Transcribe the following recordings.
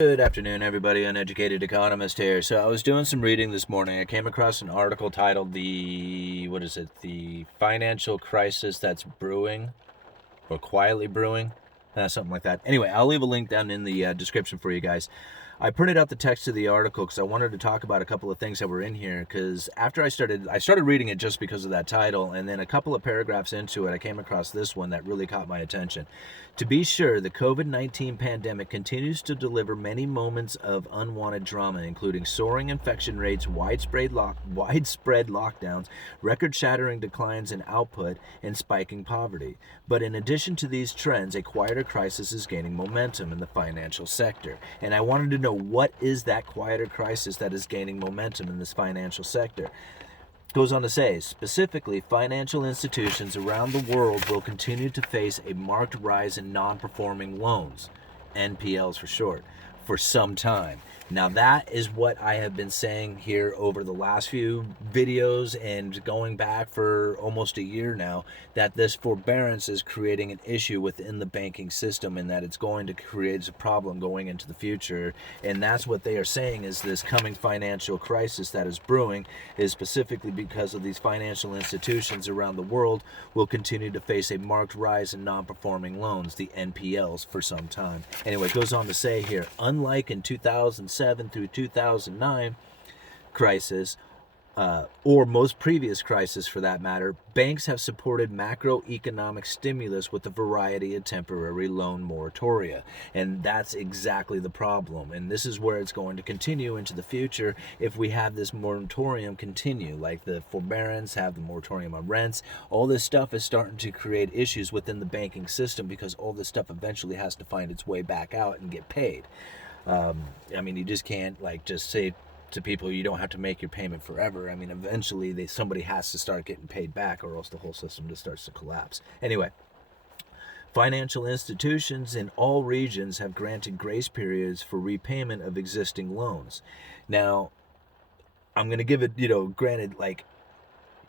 Good afternoon, everybody. Uneducated Economist here. So I was doing some reading this morning. I came across an article titled The Financial Crisis That's Brewing, or Quietly Brewing, something like that. Anyway, I'll leave a link down in the description for you guys. I printed out the text of the article because I wanted to talk about a couple of things that were in here, because after I started reading it just because of that title, and then a couple of paragraphs into it, I came across this one that really caught my attention. To be sure, the COVID-19 pandemic continues to deliver many moments of unwanted drama, including soaring infection rates, widespread lockdowns, record-shattering declines in output, and spiking poverty. But in addition to these trends, a quieter crisis is gaining momentum in the financial sector. And I wanted to know, what is that quieter crisis that is gaining momentum in this financial sector? Goes on to say, specifically, financial institutions around the world will continue to face a marked rise in non-performing loans, NPLs for short, for some time. Now that is what I have been saying here over the last few videos and going back for almost a year now, that this forbearance is creating an issue within the banking system and that it's going to create a problem going into the future. And that's what they are saying, is this coming financial crisis that is brewing is specifically because of these financial institutions around the world will continue to face a marked rise in non-performing loans, the NPLs, for some time. Anyway, it goes on to say here, unlike in 2007 through 2009 crisis, or most previous crisis for that matter, banks have supported macroeconomic stimulus with a variety of temporary loan moratoria. And that's exactly the problem. And this is where it's going to continue into the future if we have this moratorium continue, like the forbearance, have the moratorium on rents. All this stuff is starting to create issues within the banking system because all this stuff eventually has to find its way back out and get paid. I mean, you just can't just say to people you don't have to make your payment forever. I mean, eventually somebody has to start getting paid back, or else the whole system just starts to collapse. Anyway, financial institutions in all regions have granted grace periods for repayment of existing loans. Now, I'm going to give it, granted,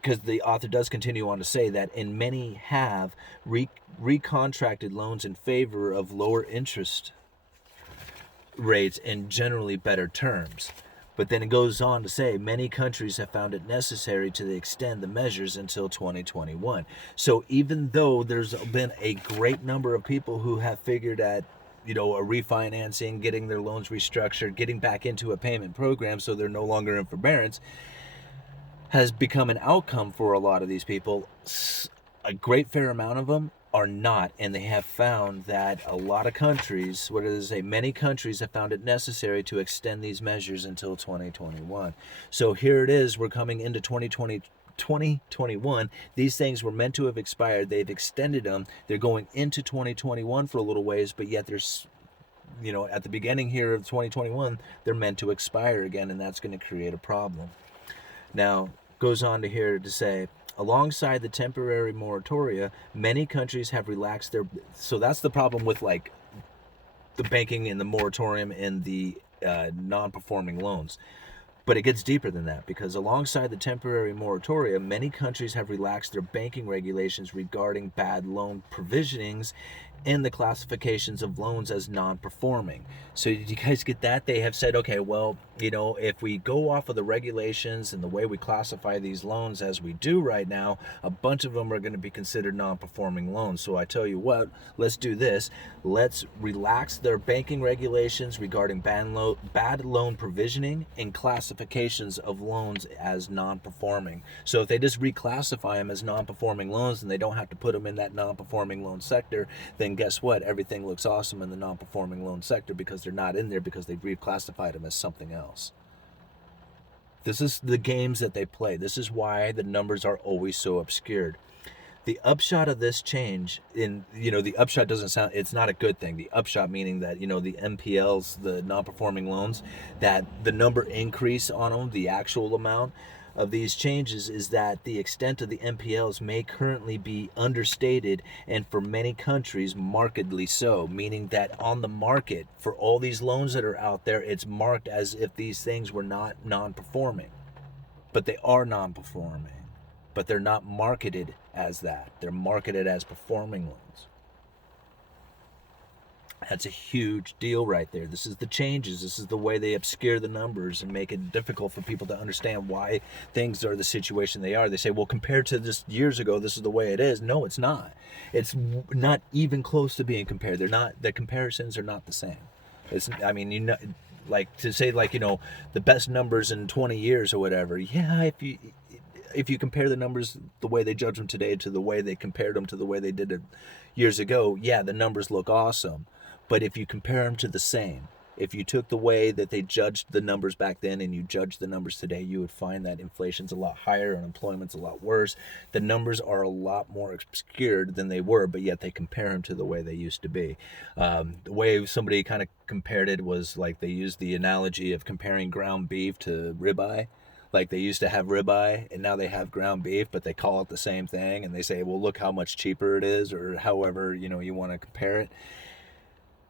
because the author does continue on to say that in many have recontracted loans in favor of lower interest rates and generally better terms. But then it goes on to say many countries have found it necessary to extend the measures until 2021. So even though there's been a great number of people who have figured at a refinancing, getting their loans restructured, getting back into a payment program so they're no longer in forbearance, has become an outcome for a lot of these people, a great fair amount of them are not, and they have found that a lot of countries, many countries have found it necessary to extend these measures until 2021. So here it is, we're coming into 2021. These things were meant to have expired. They've extended them. They're going into 2021 for a little ways, but yet there's, at the beginning here of 2021, they're meant to expire again, and that's going to create a problem. Now, goes on to here to say, alongside the temporary moratoria, many countries have relaxed their... So that's the problem with the banking and the moratorium and the non-performing loans. But it gets deeper than that, because alongside the temporary moratoria, many countries have relaxed their banking regulations regarding bad loan provisionings and the classifications of loans as non-performing. So did you guys get that? They have said, okay, well, if we go off of the regulations and the way we classify these loans as we do right now, a bunch of them are going to be considered non-performing loans. So I tell you what, let's do this. Let's relax their banking regulations regarding bad loan provisioning and classifications of loans as non-performing. So if they just reclassify them as non-performing loans and they don't have to put them in that non-performing loan sector, then guess what? Everything looks awesome in the non-performing loan sector because they're not in there because they've reclassified them as something else. This is the games that they play. This is why the numbers are always so obscured. The upshot of this change, the upshot doesn't sound, it's not a good thing. The upshot meaning that, the NPLs, the non-performing loans, that the number increase on them, the actual amount of these changes, is that the extent of the NPLs may currently be understated, and for many countries markedly so, meaning that on the market for all these loans that are out there, it's marked as if these things were not non-performing, but they are non-performing. But they're not marketed as that. They're marketed as performing loans. That's a huge deal right there. This is the changes. This is the way they obscure the numbers and make it difficult for people to understand why things are the situation they are. They say, well, compared to just years ago, this is the way it is. No, it's not. It's not even close to being compared. They're not. The comparisons are not the same. It's. I mean, like to say like the best numbers in 20 years or whatever. Yeah, if you compare the numbers the way they judge them today to the way they compared them to the way they did it years ago, yeah, the numbers look awesome. But if you compare them to the same, if you took the way that they judged the numbers back then and you judge the numbers today, you would find that inflation's a lot higher, unemployment's a lot worse. The numbers are a lot more obscured than they were, but yet they compare them to the way they used to be. The way somebody kind of compared it was like they used the analogy of comparing ground beef to ribeye. Like they used to have ribeye and now they have ground beef, but they call it the same thing and they say, well, look how much cheaper it is, or however you want to compare it.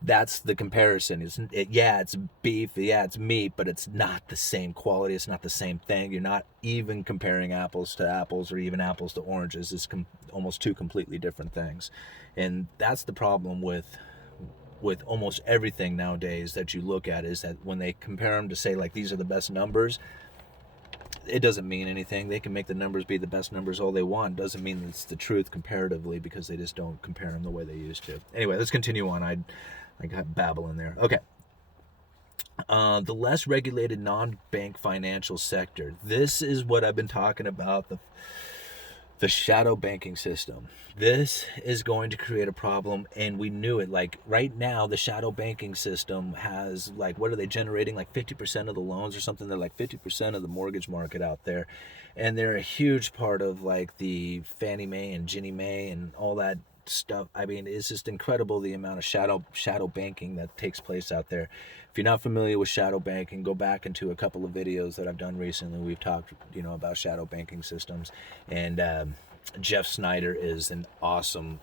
That's the comparison, isn't it? Yeah, it's beef, yeah, it's meat, but it's not the same quality. It's not the same thing. You're not even comparing apples to apples or even apples to oranges. It's almost two completely different things. And that's the problem with almost everything nowadays that you look at, is that when they compare them to say like these are the best numbers, it doesn't mean anything. They can make the numbers be the best numbers all they want. It doesn't mean it's the truth comparatively, because they just don't compare them the way they used to. Anyway, let's continue on. I got babble in there. Okay. The less regulated non-bank financial sector. This is what I've been talking about, the shadow banking system. This is going to create a problem, and we knew it. Like right now, the shadow banking system has like, what are they generating? Like 50% of the loans or something. They're like 50% of the mortgage market out there. And they're a huge part of like the Fannie Mae and Ginnie Mae and all that stuff. I mean, it's just incredible the amount of shadow banking that takes place out there. If you're not familiar with shadow banking, go back into a couple of videos that I've done recently. We've talked about shadow banking systems, and Jeff Snyder is an awesome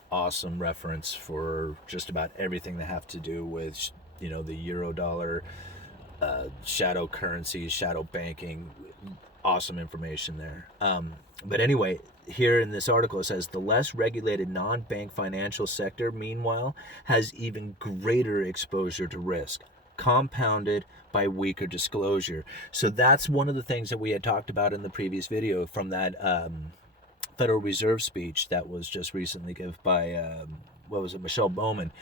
reference for just about everything that have to do with the euro dollar, shadow currencies, shadow banking. Awesome information there. But anyway, here in this article it says the less regulated non-bank financial sector, meanwhile, has even greater exposure to risk, compounded by weaker disclosure. So that's one of the things that we had talked about in the previous video from that Federal Reserve speech that was just recently given by Michelle Bowman,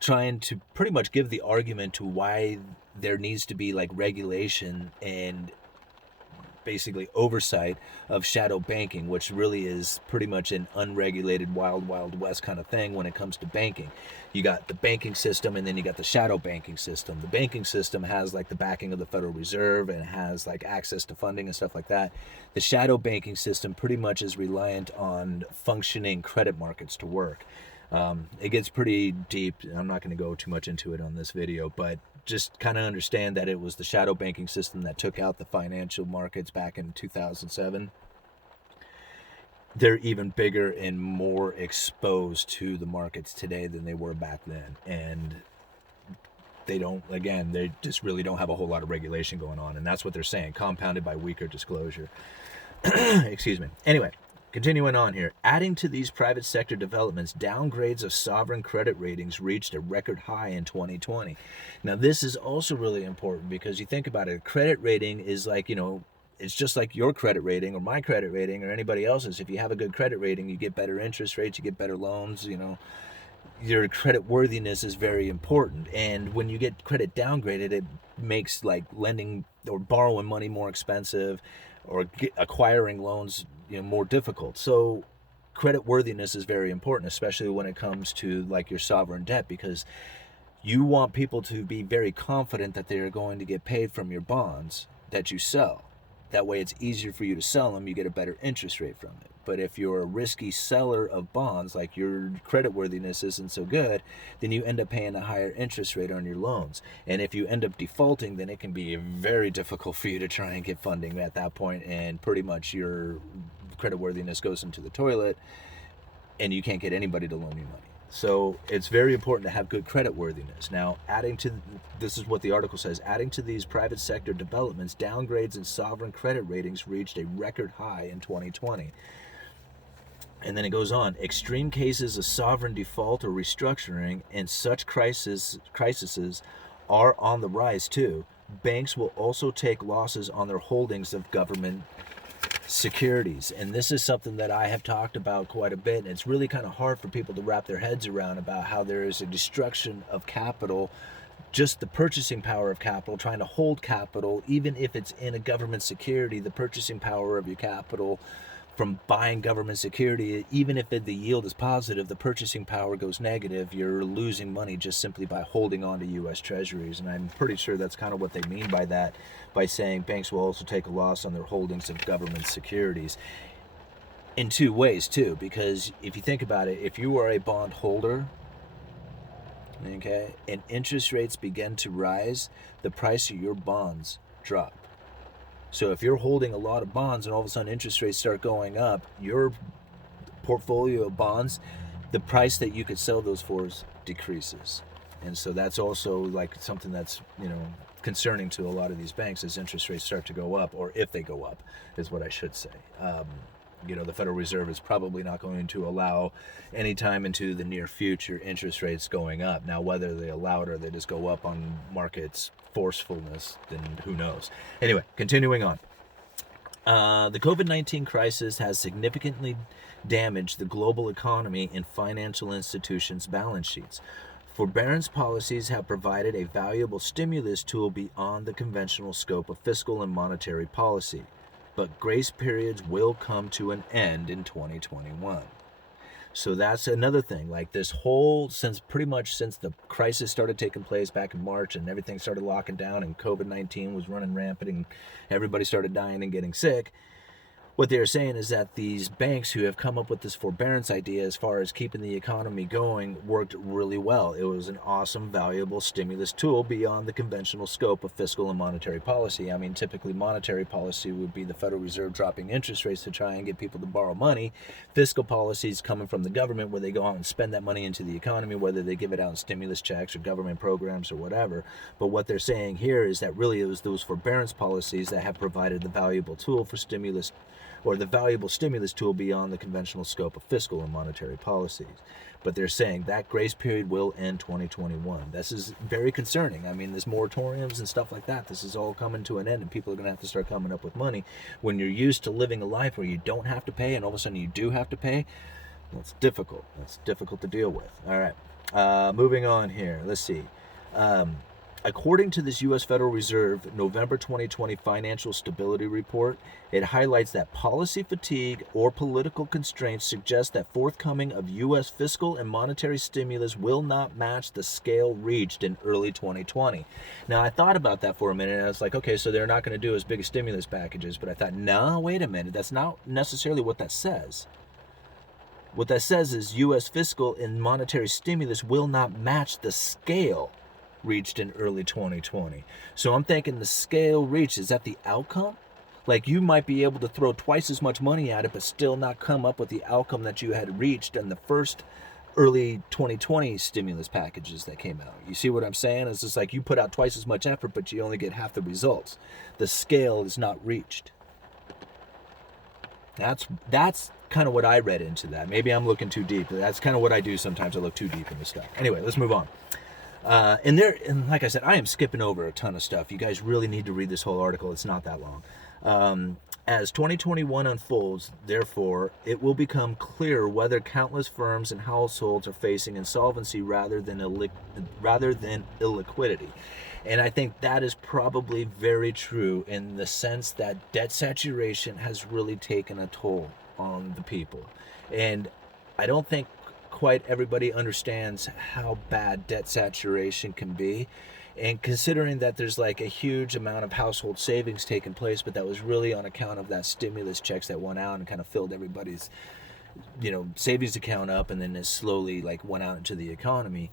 trying to pretty much give the argument to why there needs to be like regulation and basically oversight of shadow banking, which really is pretty much an unregulated wild west kind of thing when it comes to banking. You got the banking system, and then you got the shadow banking system. The banking system has like the backing of the Federal Reserve and has like access to funding and stuff like that. The shadow banking system pretty much is reliant on functioning credit markets to work. It gets pretty deep. I'm not going to go too much into it on this video, but just kind of understand that it was the shadow banking system that took out the financial markets back in 2007. They're even bigger and more exposed to the markets today than they were back then. And they just really don't have a whole lot of regulation going on. And that's what they're saying, compounded by weaker disclosure. Excuse me. Anyway, continuing on here, adding to these private sector developments, downgrades of sovereign credit ratings reached a record high in 2020. Now, this is also really important because you think about it, credit rating is like, it's just like your credit rating or my credit rating or anybody else's. If you have a good credit rating, you get better interest rates, you get better loans, your credit worthiness is very important. And when you get credit downgraded, it makes like lending or borrowing money more expensive, or acquiring loans more difficult. So credit worthiness is very important, especially when it comes to like your sovereign debt, because you want people to be very confident that they are going to get paid from your bonds that you sell. That way it's easier for you to sell them, you get a better interest rate from it. But if you're a risky seller of bonds, like your credit worthiness isn't so good, then you end up paying a higher interest rate on your loans. And if you end up defaulting, then it can be very difficult for you to try and get funding at that point, and pretty much your credit worthiness goes into the toilet and you can't get anybody to loan you money. So it's very important to have good credit worthiness. Now, this is what the article says, adding to these private sector developments, downgrades in sovereign credit ratings reached a record high in 2020. And then it goes on, extreme cases of sovereign default or restructuring and such crises are on the rise too. Banks will also take losses on their holdings of government securities. And this is something that I have talked about quite a bit. And it's really kind of hard for people to wrap their heads around about how there is a destruction of capital, just the purchasing power of capital, trying to hold capital, even if it's in a government security, the purchasing power of your capital from buying government security, even if the yield is positive, the purchasing power goes negative, you're losing money just simply by holding on to U.S. Treasuries. And I'm pretty sure that's kind of what they mean by that, by saying banks will also take a loss on their holdings of government securities. In two ways, too, because if you think about it, if you are a bond holder, okay, and interest rates begin to rise, the price of your bonds drop. So if you're holding a lot of bonds and all of a sudden interest rates start going up, your portfolio of bonds, the price that you could sell those for decreases. And so that's also like something that's, concerning to a lot of these banks as interest rates start to go up, or if they go up, is what I should say. The Federal Reserve is probably not going to allow any time into the near future interest rates going up. Now, whether they allow it or they just go up on markets forcefulness, then who knows. Anyway, continuing on. The COVID-19 crisis has significantly damaged the global economy and financial institutions' balance sheets. Forbearance policies have provided a valuable stimulus tool beyond the conventional scope of fiscal and monetary policy, but grace periods will come to an end in 2021. So that's another thing. Like this whole, since the crisis started taking place back in March and everything started locking down and COVID-19 was running rampant and everybody started dying and getting sick, what they're saying is that these banks who have come up with this forbearance idea as far as keeping the economy going worked really well. It was an awesome, valuable stimulus tool beyond the conventional scope of fiscal and monetary policy. I mean, typically monetary policy would be the Federal Reserve dropping interest rates to try and get people to borrow money. Fiscal policies coming from the government where they go out and spend that money into the economy, whether they give it out in stimulus checks or government programs or whatever. But what they're saying here is that really it was those forbearance policies that have provided the valuable tool for stimulus, or the valuable stimulus tool beyond the conventional scope of fiscal and monetary policies. But they're saying that grace period will end 2021. This is very concerning. I mean, there's moratoriums and stuff like that. This is all coming to an end, and people are going to have to start coming up with money. When you're used to living a life where you don't have to pay, and all of a sudden you do have to pay, that's difficult. That's difficult to deal with. All right, moving on here. Let's see. According to this U.S. Federal Reserve November 2020 Financial Stability Report, it highlights that policy fatigue or political constraints suggest that forthcoming of U.S. fiscal and monetary stimulus will not match the scale reached in early 2020. Now, I thought about that for a minute, and I was like, okay, so they're not going to do as big as stimulus packages. But I thought, no, wait a minute. That's not necessarily what that says. What that says is U.S. fiscal and monetary stimulus will not match the scale reached in early 2020. So I'm thinking the scale reached, is that the outcome? Like you might be able to throw twice as much money at it, but still not come up with the outcome that you had reached in the first early 2020 stimulus packages that came out. You see what I'm saying? It's just like you put out twice as much effort, but you only get half the results. The scale is not reached. That's kind of what I read into that. Maybe I'm looking too deep. That's kind of what I do sometimes. I look too deep in this stuff. Anyway, let's move on. And like I said, I am skipping over a ton of stuff. You guys really need to read this whole article. It's not that long. As 2021 unfolds, therefore, it will become clear whether countless firms and households are facing insolvency rather than illiquidity. And I think that is probably very true in the sense that debt saturation has really taken a toll on the people. And I don't think quite everybody understands how bad debt saturation can be. And considering that there's like a huge amount of household savings taking place, but that was really on account of that stimulus checks that went out and kind of filled everybody's, savings account up, and then it slowly like went out into the economy.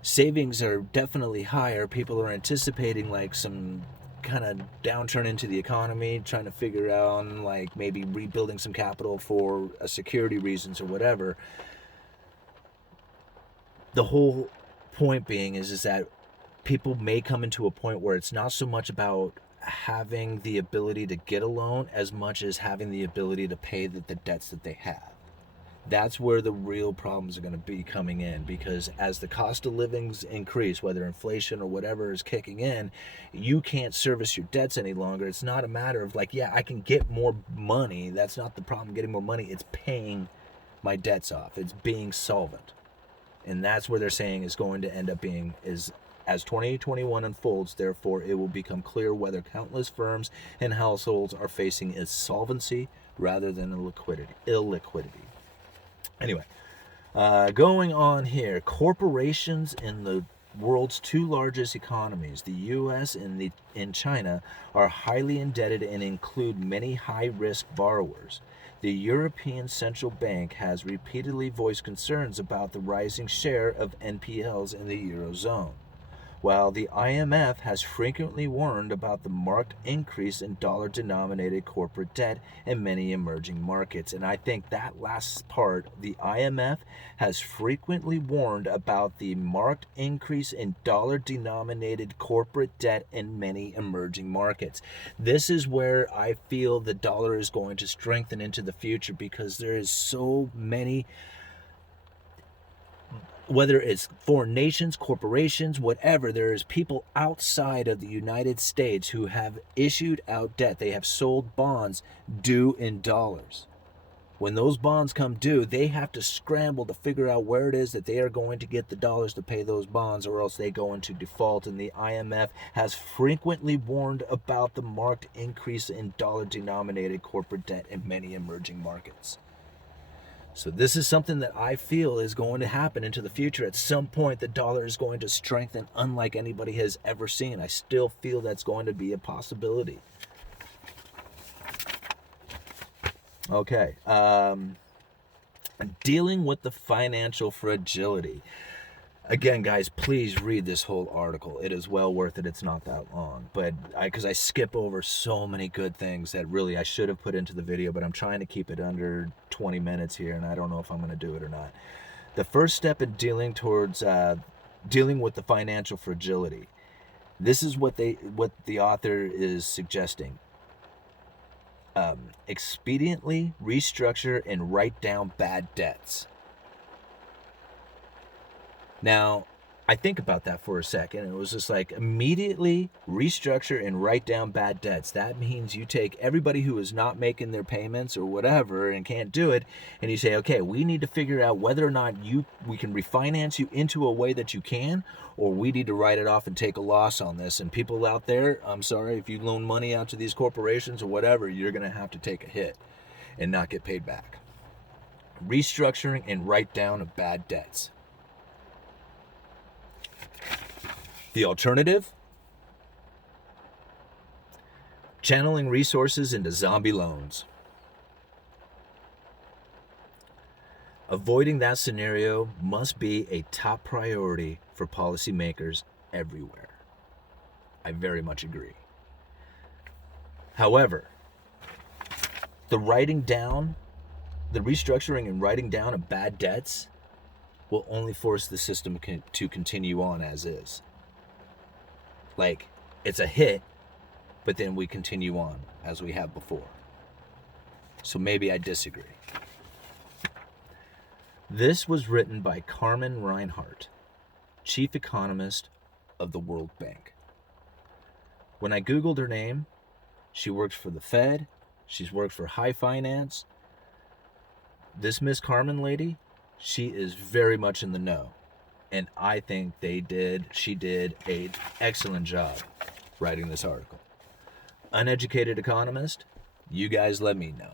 Savings are definitely higher. People are anticipating like some kind of downturn into the economy, trying to figure out like maybe rebuilding some capital for security reasons or whatever. The whole point being is that people may come into a point where it's not so much about having the ability to get a loan as much as having the ability to pay the debts that they have. That's where the real problems are going to be coming in, because as the cost of livings increase, whether inflation or whatever is kicking in, you can't service your debts any longer. It's not a matter of like, yeah, I can get more money. That's not the problem, getting more money. It's paying my debts off. It's being solvent. And that's where they're saying is going to end up being is as 2021 unfolds, therefore, it will become clear whether countless firms and households are facing insolvency rather than illiquidity. Anyway, going on here, corporations in the world's two largest economies, the U.S. and China, are highly indebted and include many high-risk borrowers. The European Central Bank has repeatedly voiced concerns about the rising share of NPLs in the Eurozone, while the IMF has frequently warned about the marked increase in dollar-denominated corporate debt in many emerging markets. And I think that last part, the IMF has frequently warned about the marked increase in dollar-denominated corporate debt in many emerging markets. This is where I feel the dollar is going to strengthen into the future, because there is so many, whether it's foreign nations, corporations, whatever, there is people outside of the United States who have issued out debt. They have sold bonds due in dollars. When those bonds come due, they have to scramble to figure out where it is that they are going to get the dollars to pay those bonds, or else they go into default. And the IMF has frequently warned about the marked increase in dollar-denominated corporate debt in many emerging markets. So this is something that I feel is going to happen into the future. At some point, the dollar is going to strengthen unlike anybody has ever seen. I still feel that's going to be a possibility. Okay. Dealing with the financial fragility. Again, guys, please read this whole article. It is well worth it. It's not that long. But because I skip over so many good things that really I should have put into the video, but I'm trying to keep it under 20 minutes here, and I don't know if I'm going to do it or not. The first step in dealing with the financial fragility. This is what the author is suggesting. Expediently restructure and write down bad debts. Now, I think about that for a second, and it was just like, immediately restructure and write down bad debts. That means you take everybody who is not making their payments or whatever and can't do it, and you say, okay, we need to figure out whether or not we can refinance you into a way that you can, or we need to write it off and take a loss on this. And people out there, I'm sorry, if you loan money out to these corporations or whatever, you're going to have to take a hit and not get paid back. Restructuring and write down of bad debts. The alternative? Channeling resources into zombie loans. Avoiding that scenario must be a top priority for policymakers everywhere. I very much agree. However, the restructuring and writing down of bad debts will only force the system to continue on as is. Like, it's a hit, but then we continue on as we have before. So maybe I disagree. This was written by Carmen Reinhart, chief economist of the World Bank. When I Googled her name, she works for the Fed. She's worked for high finance. This Miss Carmen lady, she is very much in the know. And I think she did an excellent job writing this article. Uneducated Economist, you guys let me know.